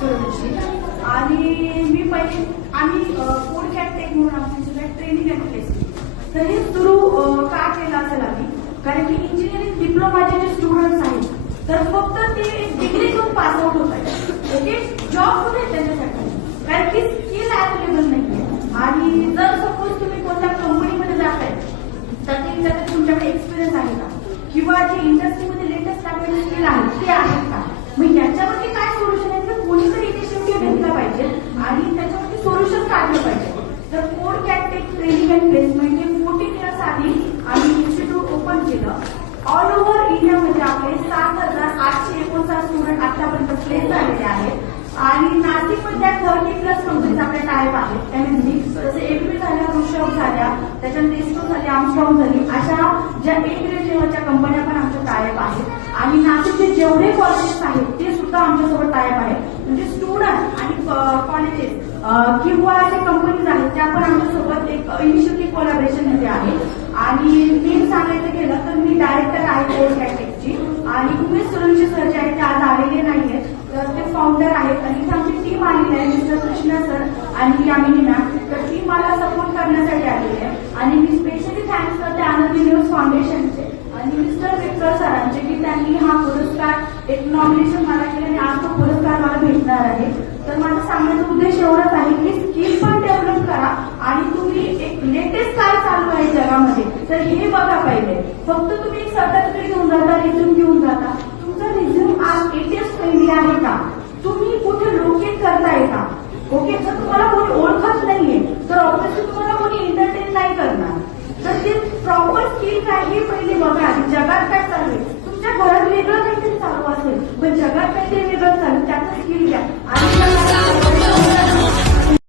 सुरुची आणि मी पहिले आम्ही फूड टेक म्हणून आमच्या ट्रेनिंग अँड प्लेसमेंट तर हे सुरू का केलं असेल आम्ही कारण की इंजिनिअरिंग डिप्लोमाचे जे स्टुडंट्स आहेत तर फक्त ते डिग्री घेऊन पास आउट होत आहेत ओके जॉब कुठे त्याच्यासाठी कारण की स्किल अवेलेबल नाहीये आणि जर सपोज तुम्ही कोणत्या कंपनीमध्ये जाताय तर ते तुमच्याकडे एक्सपिरियन्स आहे का किंवा जे इंडस्ट्रीमध्ये लेटेस्ट आपल्याला स्किल आहेत ते आहेत का मग याच्यावरती काय सोल्युशन आहे तर कोणीतरी इनिशिएटिव्ह घेतला पाहिजे आणि त्याच्यावरती सोल्युशन काढलं पाहिजे तर food tech training and placement हे 14 इयर्स आधी आम्ही इन्स्टिट्यूट ओपन केलं ऑल ओव्हर इंडियामध्ये आपले 7,859 स्टुडंट आतापर्यंत प्लेस झालेले आहेत आणि नाशिकमध्ये 30+ कंपनीज आपल्या टाईप आहेत एमएनसी जसे एपी झाल्या वृषभ झाल्या त्याच्यानंतर इस्रो झाली आर्मस्ट्रॉंग झाली अशा ज्या ए ग्रेड लेवलच्या कंपन्या पण आमच्या टाईप आहेत आणि नाशिकचे जेवढे कॉलेजेस आहेत ते सुद्धा आमच्यासोबत टाईप आहेत म्हणजे स्टुडंट आणि कॉलेजेस किंवा ज्या कंपनीज आहेत त्या पण आमच्यासोबत एक इनिशिएटिव्ह कोलॅबरेशन मध्ये आहे आणि मेन सांगायचं गेलं तर मी डायरेक्टर आहे फूड टेकची आणि उमेश सुरंशी सर जे आहेत ते आज आलेले नाहीयेत तर ते फाउंडर आहेत आणि इथे आमची टीम आलेली आहे मिस्टर कृष्णा सर आणि यामिनी मॅम तर ती मला सपोर्ट करण्यासाठी आलेली आहे आणि मी स्पेशली थँक्स करते आनंदी न्यूज फाउंडेशनचे आणि मिस्टर विक्टर सरांचे की त्यांनी हा पुरस्कार एक नॉमिनेशन मला केलं आणि आज तो पुरस्कार मला भेटणार आहे तर माझा सांगण्याचा उद्देश एवढाच आहे की स्किल पण डेव्हलप करा आणि तुम्ही एक लेटेस्ट काय चालू आहे जगामध्ये तर हे बघा पहिले फक्त तुम्ही एक सर्टिफिकेट घेऊन जाता रिझ्यूम घेऊन जाता तुमचा रिझ्यूम आज एटीएस फ्रेंडली आहे का तुम्ही कुठे लोकेट करताय का ओके जर तुम्हाला कोणी ओळखत नाहीये तर ऑब्व्हियसली तुम्हाला कोणी एंटरटेन नाही करणार तर ते प्रॉपर स्किल काय हे पहिले बघा जगात काय चालू आहे तुमच्या घरात वेगळं काहीतरी चालू असेल पण जगात काहीतरी वेगळं